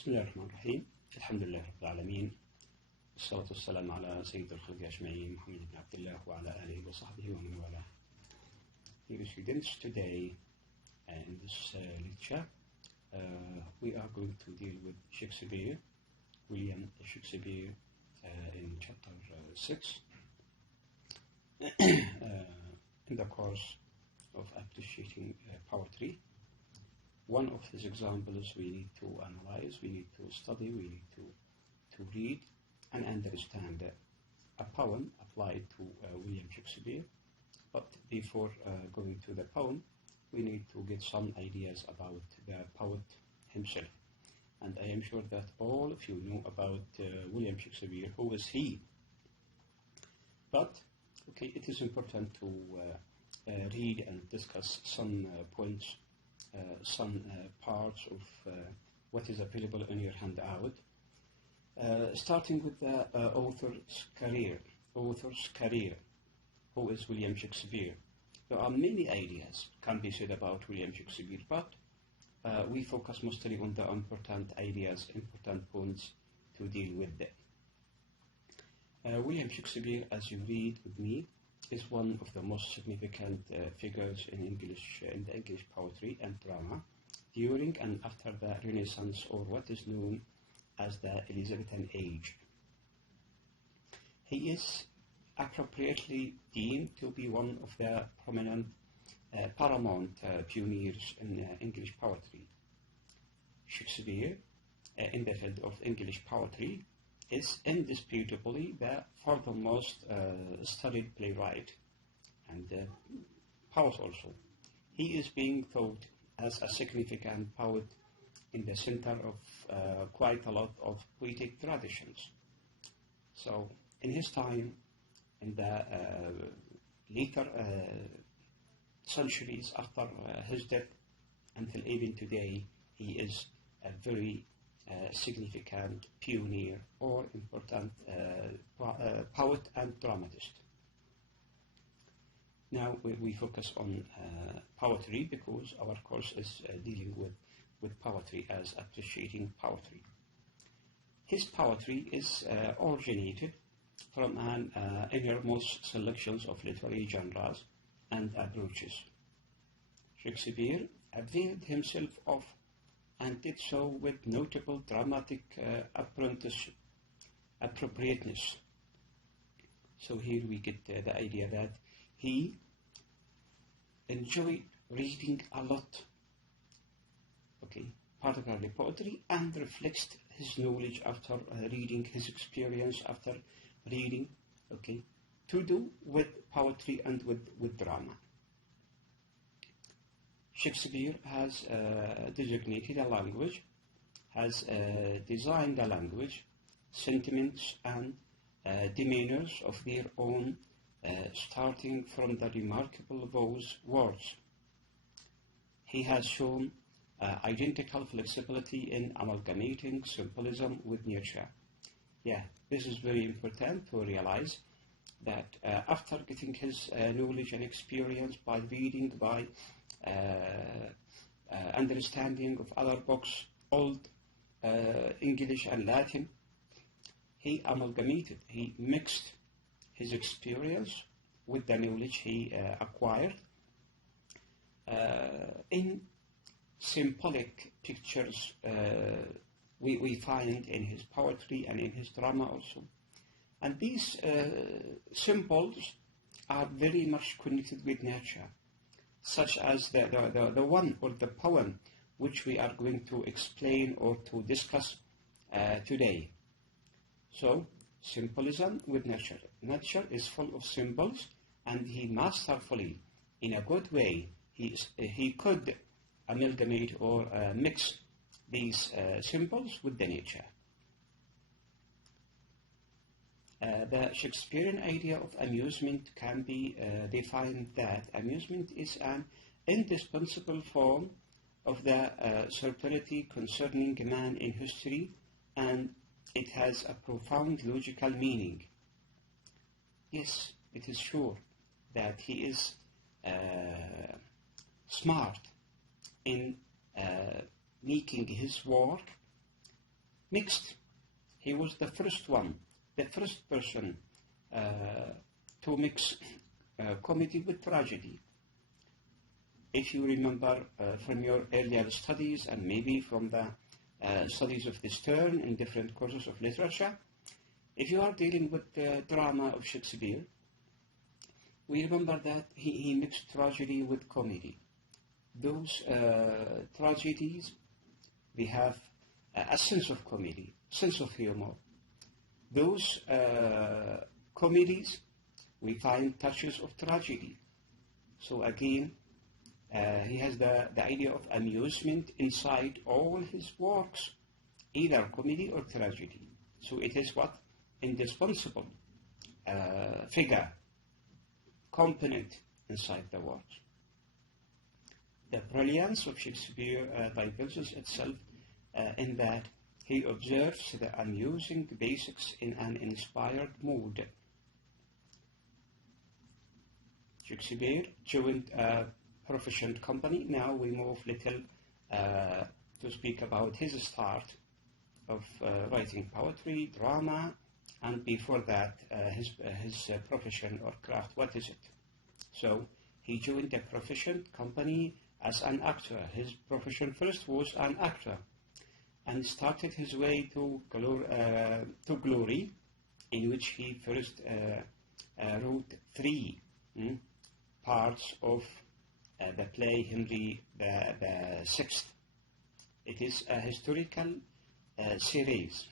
بسم الله الرحمن الرحيم. الحمد لله رب العالمين، والصلاة والسلام على سيد الخلق أجمعين محمد بن عبد الله وعلى آله وصحبه ومن والاه. Dear students, today in this lecture we are going to deal with Shakespeare, William Shakespeare, in chapter 6 in the course of appreciating poetry. One of his examples we need to analyze, we need to study, we need to read and understand a poem applied to William Shakespeare. But before going to the poem, we need to get some ideas about the poet himself. And I am sure that all of you know about William Shakespeare. Who is he? But, okay, it is important to read and discuss some points, some parts of what is available in your handout, starting with the author's career. Who is William Shakespeare? There are many ideas can be said about William Shakespeare, but we focus mostly on the important ideas, important points to deal with them. William Shakespeare, as you read with me, is one of the most significant figures in the English poetry and drama during and after the Renaissance, or what is known as the Elizabethan Age. He is appropriately deemed to be one of the prominent paramount pioneers in English poetry. Shakespeare, in the field of English poetry, is indisputably the furthermost studied playwright and poet also. He is being thought as a significant poet in the center of quite a lot of poetic traditions. So in his time, in the later centuries after his death until even today, he is a very significant pioneer or important poet and dramatist. Now we focus on poetry because our course is dealing with poetry as appreciating poetry. His poetry is originated from an innermost selections of literary genres and approaches. Shakespeare availed himself of and did so with notable dramatic appropriateness. So here we get the idea that he enjoyed reading a lot, okay, particularly poetry, and reflects his knowledge after reading, his experience after reading, okay, to do with poetry and with drama. Shakespeare has designated a language, has designed a language, sentiments and demeanors of their own, starting from the remarkable voice words. He has shown identical flexibility in amalgamating symbolism with nature. Yeah, this is very important to realize that after getting his knowledge and experience by reading, by understanding of other books, Old English and Latin, he amalgamated, he mixed his experience with the knowledge he acquired in symbolic pictures we find in his poetry and in his drama also. And these symbols are very much connected with nature, such as the one or the poem which we are going to explain or to discuss today. So, symbolism with nature. Nature is full of symbols, and he masterfully, in a good way, he could amalgamate or mix these symbols with the nature. The Shakespearean idea of amusement can be defined that amusement is an indispensable form of the certainty concerning man in history, and it has a profound logical meaning. Yes, it is sure that he is smart in making his work mixed. He was the first one, the first person to mix comedy with tragedy. If you remember from your earlier studies and maybe from the studies of this term in different courses of literature, if you are dealing with the drama of Shakespeare, we remember that he mixed tragedy with comedy. Those tragedies, we have a sense of comedy, sense of humor. Those comedies, we find touches of tragedy. So again, he has the idea of amusement inside all his works, either comedy or tragedy. So it is what? Indispensable figure, component inside the works. The brilliance of Shakespeare divulges itself in that he observes the amusing basics in an inspired mood. Shakespeare joined a proficient company. Now we move little to speak about his start of writing poetry, drama, and before that his profession or craft. What is it? So he joined a proficient company as an actor. His profession first was an actor, and started his way to glory, in which he first wrote 3 parts of the play Henry the Sixth. It is a historical series,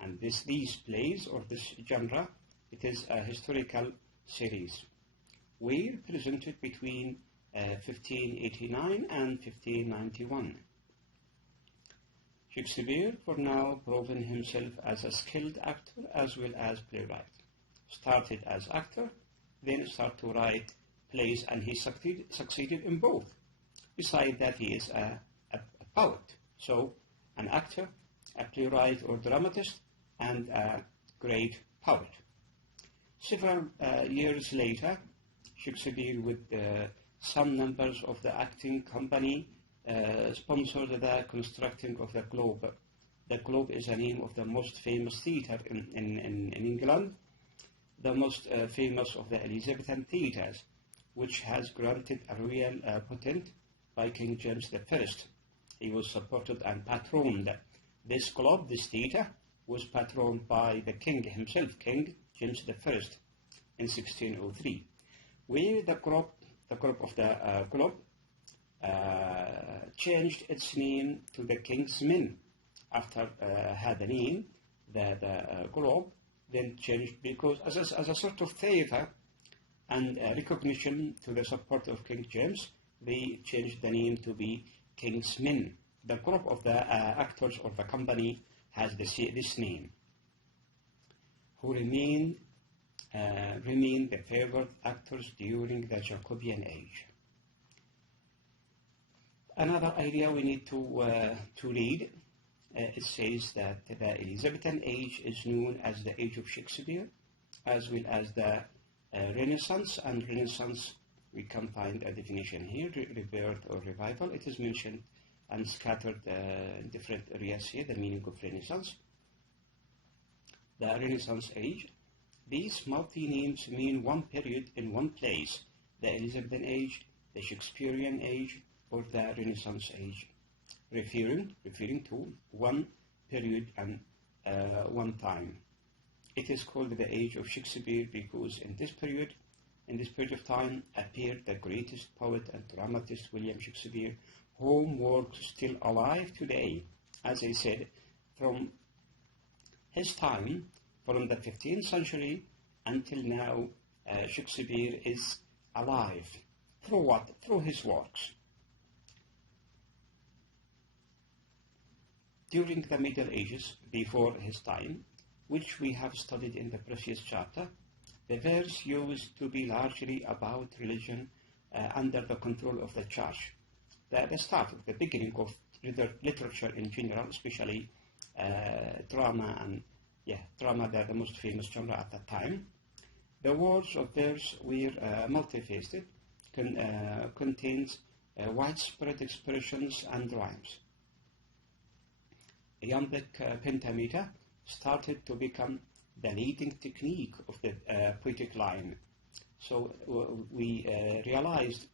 and these plays or this genre, it is a historical series. Were presented between 1589 and 1591. Shakespeare, for now, proven himself as a skilled actor as well as playwright. Started as actor, then started to write plays, and he succeeded in both. Besides that, he is a poet. So, an actor, a playwright or dramatist, and a great poet. Several years later, Shakespeare, with some members of the acting company, sponsored the constructing of the Globe. The Globe is the name of the most famous theatre in England, the most famous of the Elizabethan theatres, which has granted a royal patent by King James I. He was supported and patroned. This Globe, this theatre, was patroned by the king himself, King James I, in 1603. Where the group of the Globe changed its name to the King's Men. After had the name, the Globe, then changed because as a sort of favor and recognition to the support of King James, they changed the name to be King's Men. The group of the actors or the company has this name, who remain the favored actors during the Jacobean age. Another idea we need to read, it says that the Elizabethan age is known as the age of Shakespeare, as well as the Renaissance. And Renaissance, we can find a definition here, rebirth or revival. It is mentioned and scattered in different areas here, the meaning of Renaissance. The Renaissance age. These multi-names mean one period in one place, the Elizabethan age, the Shakespearean age, or the Renaissance age, referring to one period and one time. It is called the age of Shakespeare because in this period of time appeared the greatest poet and dramatist William Shakespeare, whom works still alive today. As I said, from his time, from the 15th century until now, Shakespeare is alive. Through what? Through his works. During the Middle Ages, before his time, which we have studied in the previous chapter, the verse used to be largely about religion under the control of the church. The start of the beginning of literature in general, especially drama, the most famous genre at that time. The words of verse were multifaceted, contains widespread expressions and rhymes. iambic pentameter started to become the leading technique of the poetic line. So we realized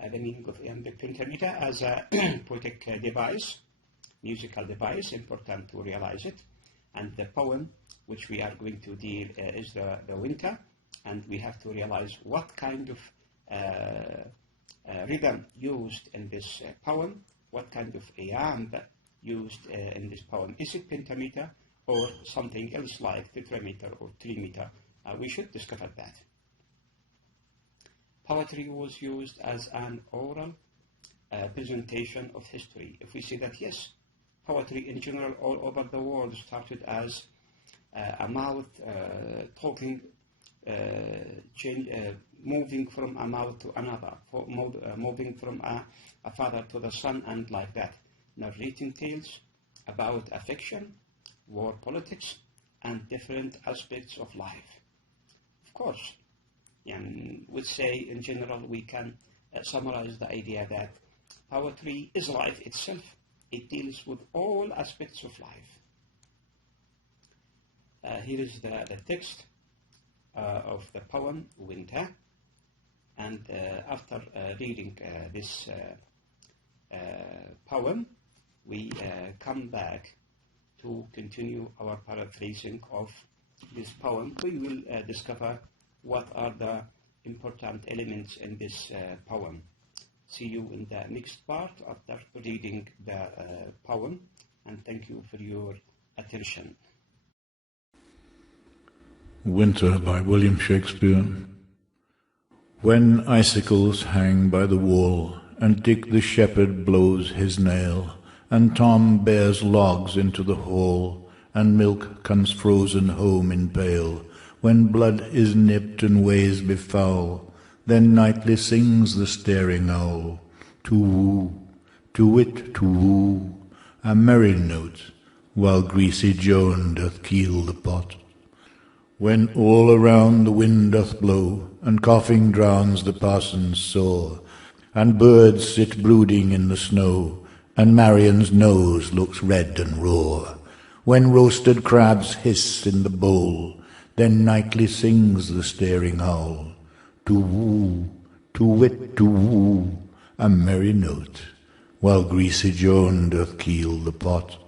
the meaning of iambic pentameter as a poetic device, musical device, important to realize it. And the poem which we are going to deal is the Winter, and we have to realize what kind of rhythm used in this poem, what kind of iamb used in this poem. Is it pentameter or something else like tetrameter or trimeter? We should discover that. Poetry was used as an oral presentation of history. If we say that, yes, poetry in general all over the world started as a mouth talking, moving from a mouth to another, moving from a father to the son, and like that, narrating tales about affection, war, politics, and different aspects of life. Of course, would say in general we can summarize the idea that poetry is life itself. It deals with all aspects of life. Here is the text of the poem Winter, and after reading this poem, we come back to continue our paraphrasing of this poem. We will discover what are the important elements in this poem. See you in the next part after reading the poem, and thank you for your attention. Winter by William Shakespeare. When icicles hang by the wall, and Dick the shepherd blows his nail, and Tom bears logs into the hall, and milk comes frozen home in pail, when blood is nipped and ways befoul, then nightly sings the staring owl, to woo, to wit, to woo, a merry note, while greasy Joan doth keel the pot. When all around the wind doth blow, and coughing drowns the parson's saw, and birds sit brooding in the snow, and Marion's nose looks red and raw, when roasted crabs hiss in the bowl, then nightly sings the staring owl, to woo, to wit, to woo, a merry note, while greasy Joan doth keel the pot.